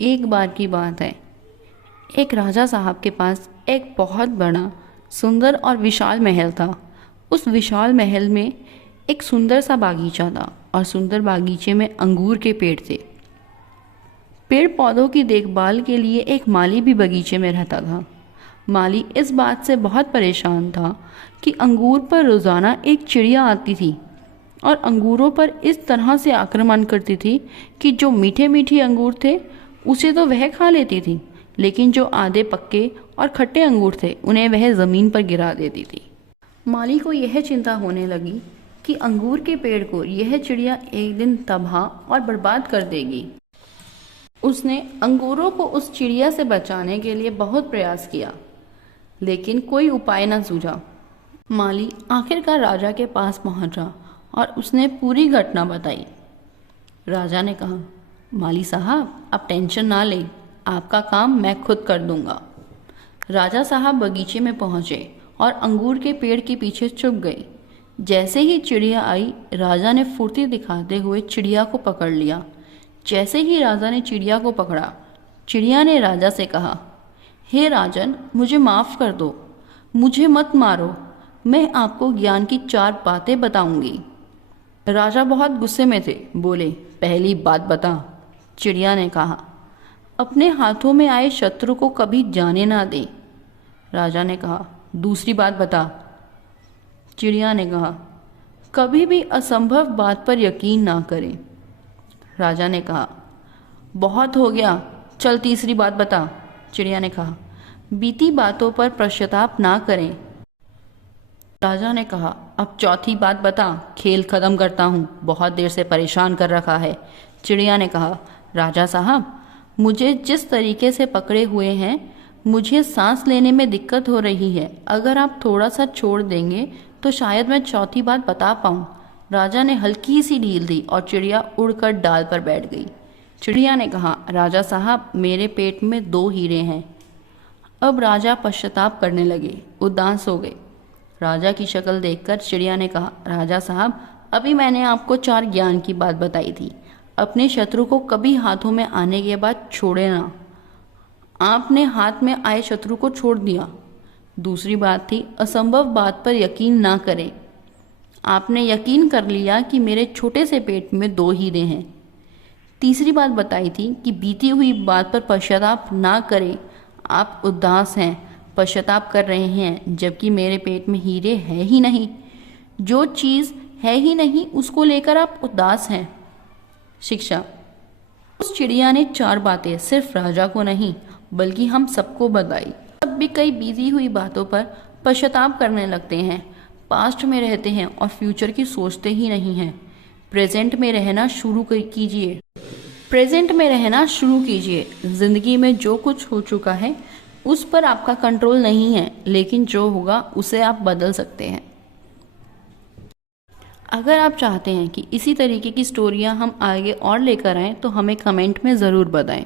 एक बार की बात है, एक राजा साहब के पास एक बहुत बड़ा, सुंदर और विशाल महल था। उस विशाल महल में एक सुंदर सा बागीचा था और सुंदर बागीचे में अंगूर के पेड़ थे। पेड़ पौधों की देखभाल के लिए एक माली भी बगीचे में रहता था। माली इस बात से बहुत परेशान था कि अंगूर पर रोज़ाना एक चिड़िया आती थी और अंगूरों पर इस तरह से आक्रमण करती थी कि जो मीठे मीठे अंगूर थे उसे तो वह खा लेती थी, लेकिन जो आधे पक्के और खट्टे अंगूर थे उन्हें वह ज़मीन पर गिरा देती थी। माली को यह चिंता होने लगी कि अंगूर के पेड़ को यह चिड़िया एक दिन तबाह और बर्बाद कर देगी। उसने अंगूरों को उस चिड़िया से बचाने के लिए बहुत प्रयास किया, लेकिन कोई उपाय न सूझा। माली आखिरकार राजा के पास पहुंचा और उसने पूरी घटना बताई। राजा ने कहा, माली साहब, आप टेंशन ना लें, आपका काम मैं खुद कर दूंगा। राजा साहब बगीचे में पहुंचे और अंगूर के पेड़ के पीछे छुप गए। जैसे ही चिड़िया आई, राजा ने फुर्ती दिखाते हुए चिड़िया को पकड़ लिया। जैसे ही राजा ने चिड़िया को पकड़ा, चिड़िया ने राजा से कहा, हे राजन, मुझे माफ़ कर दो, मुझे मत मारो, मैं आपको ज्ञान की 4 बातें बताऊंगी। राजा बहुत गुस्से में थे, बोले, पहली बात बता। चिड़िया ने कहा, अपने हाथों में आए शत्रु को कभी जाने ना दे। राजा ने कहा, दूसरी बात बता। चिड़िया ने कहा, कभी भी असंभव बात पर यकीन ना करें। राजा ने कहा, बहुत हो गया, चल तीसरी बात बता। चिड़िया ने कहा, बीती बातों पर पश्चाताप ना करें। राजा ने कहा, अब चौथी बात बता, खेल खत्म करता हूँ, बहुत देर से परेशान कर रखा है। चिड़िया ने कहा, राजा साहब, मुझे जिस तरीके से पकड़े हुए हैं, मुझे सांस लेने में दिक्कत हो रही है। अगर आप थोड़ा सा छोड़ देंगे तो शायद मैं चौथी बात बता पाऊँ। राजा ने हल्की सी ढील दी और चिड़िया उड़कर डाल पर बैठ गई। चिड़िया ने कहा, राजा साहब, मेरे पेट में 2 हीरे हैं। अब राजा पश्चाताप करने लगे, उदास हो गए। राजा की शक्ल देखकर चिड़िया ने कहा, राजा साहब, अभी मैंने आपको 4 ज्ञान की बात बताई थी। अपने शत्रु को कभी हाथों में आने के बाद छोड़े ना। आपने हाथ में आए शत्रु को छोड़ दिया। दूसरी बात थी, असंभव बात पर यकीन ना करें। आपने यकीन कर लिया कि मेरे छोटे से पेट में 2 हीरे हैं। तीसरी बात बताई थी कि बीती हुई बात पर पश्चाताप ना करें। आप उदास हैं, पश्चाताप कर रहे हैं, जबकि मेरे पेट में हीरे है ही नहीं। जो चीज़ है ही नहीं उसको लेकर आप उदास हैं। शिक्षा। उस चिड़िया ने 4 बातें सिर्फ राजा को नहीं बल्कि हम सबको बताई। अब भी कई बीती हुई बातों पर पश्चाताप करने लगते हैं, पास्ट में रहते हैं और फ्यूचर की सोचते ही नहीं हैं। प्रेजेंट में रहना शुरू कीजिए। प्रेजेंट में रहना शुरू कीजिए। जिंदगी में जो कुछ हो चुका है उस पर आपका कंट्रोल नहीं है, लेकिन जो होगा उसे आप बदल सकते हैं। अगर आप चाहते हैं कि इसी तरीके की स्टोरियां हम आगे और लेकर आएं तो हमें कमेंट में ज़रूर बताएं।